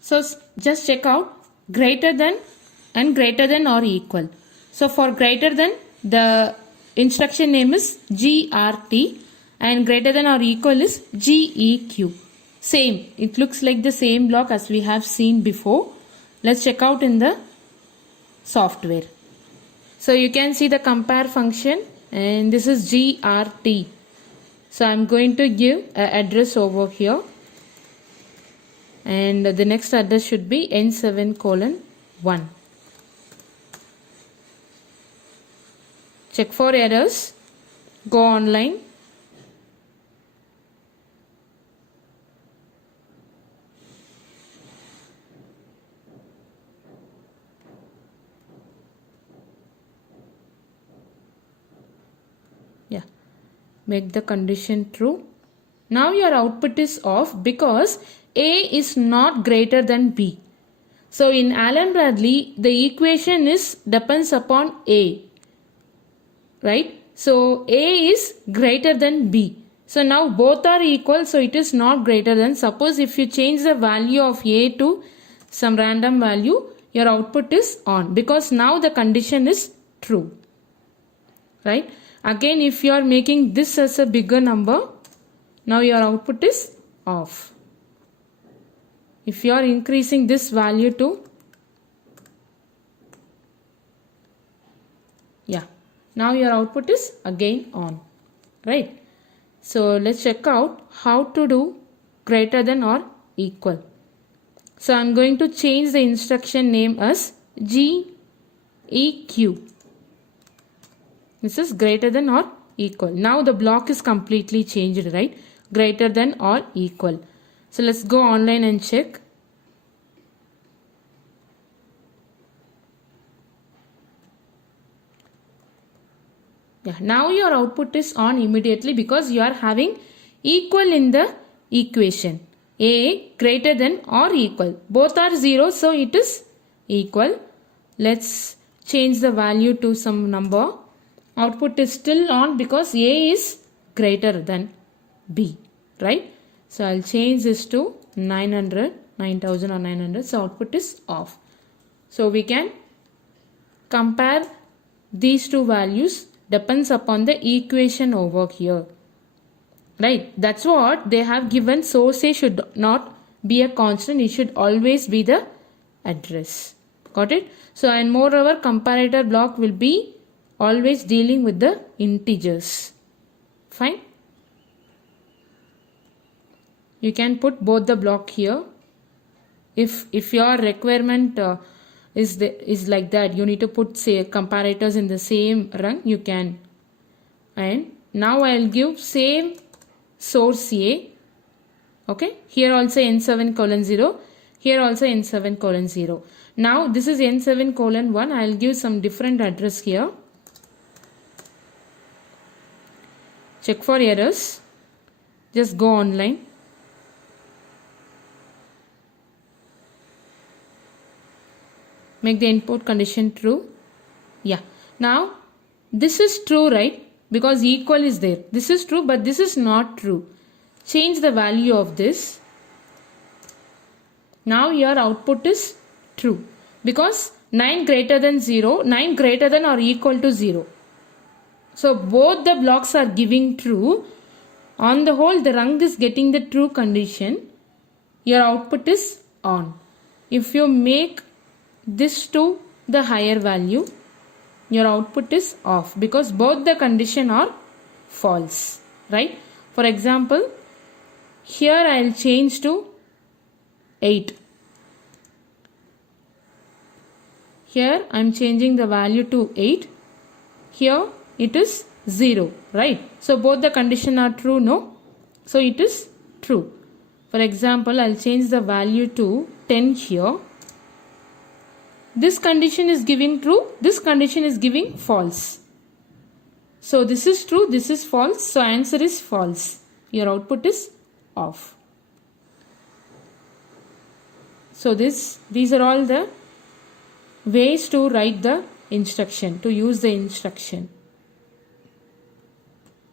So just check out greater than and greater than or equal. So for greater than, the instruction name is GRT, and greater than or equal is GEQ. Same, it looks like the same block as we have seen before. Let's check out in the software. So you can see the compare function, and this is GRT. So I'm going to give an address over here, and the next address should be N7:1. Check for errors, go online. Yeah, make the condition true. Now your output is off because A is not greater than B. So in Allen-Bradley, the equation depends upon A. Right? So A is greater than B. So now both are equal, so it is not greater than. Suppose if you change the value of A to some random value, your output is on, because now the condition is true. Right? Again, if you are making this as a bigger number, now your output is off. If you are increasing this value to, yeah, now your output is again on. Right? So let's check out how to do greater than or equal. So I'm going to change the instruction name as GEQ. This is greater than or equal. Now the block is completely changed, right? Greater than or equal. So let's go online and check. Yeah, now your output is on immediately because you are having equal in the equation. A greater than or equal. Both are 0, so it is equal. Let's change the value to some number. Output is still on because A is greater than B. Right? So I'll change this to 900, 9000 or 900. So output is off. So we can compare these two values, depends upon the equation over here. Right? That's what they have given. Source A should not be a constant. It should always be the address. Got it? So and moreover, comparator block will be always dealing with the integers. Fine? You can put both the block here. If your requirement is like that, you need to put say comparators in the same rung, you can. And now I'll give same source A. Okay, here also N7:0, here also N7:0. Now this is N7:1. I'll give some different address here. Check for errors. Just go online. Make the input condition true. Yeah. Now this is true, right? Because equal is there. This is true, but this is not true. Change the value of this. Now your output is true. Because 9 greater than 0, 9 greater than or equal to 0. So both the blocks are giving true. On the whole, the rung is getting the true condition. Your output is on. If you make this to the higher value, your output is off because both the condition are false. Right? For example, here I will change to 8. Here I am changing the value to 8. Here it is 0. Right? So both the condition are true, no? So it is true. For example, I will change the value to 10 here. This condition is giving true, this condition is giving false. So this is true, this is false, so answer is false. Your output is off. So these are all the ways to write the instruction, to use the instruction.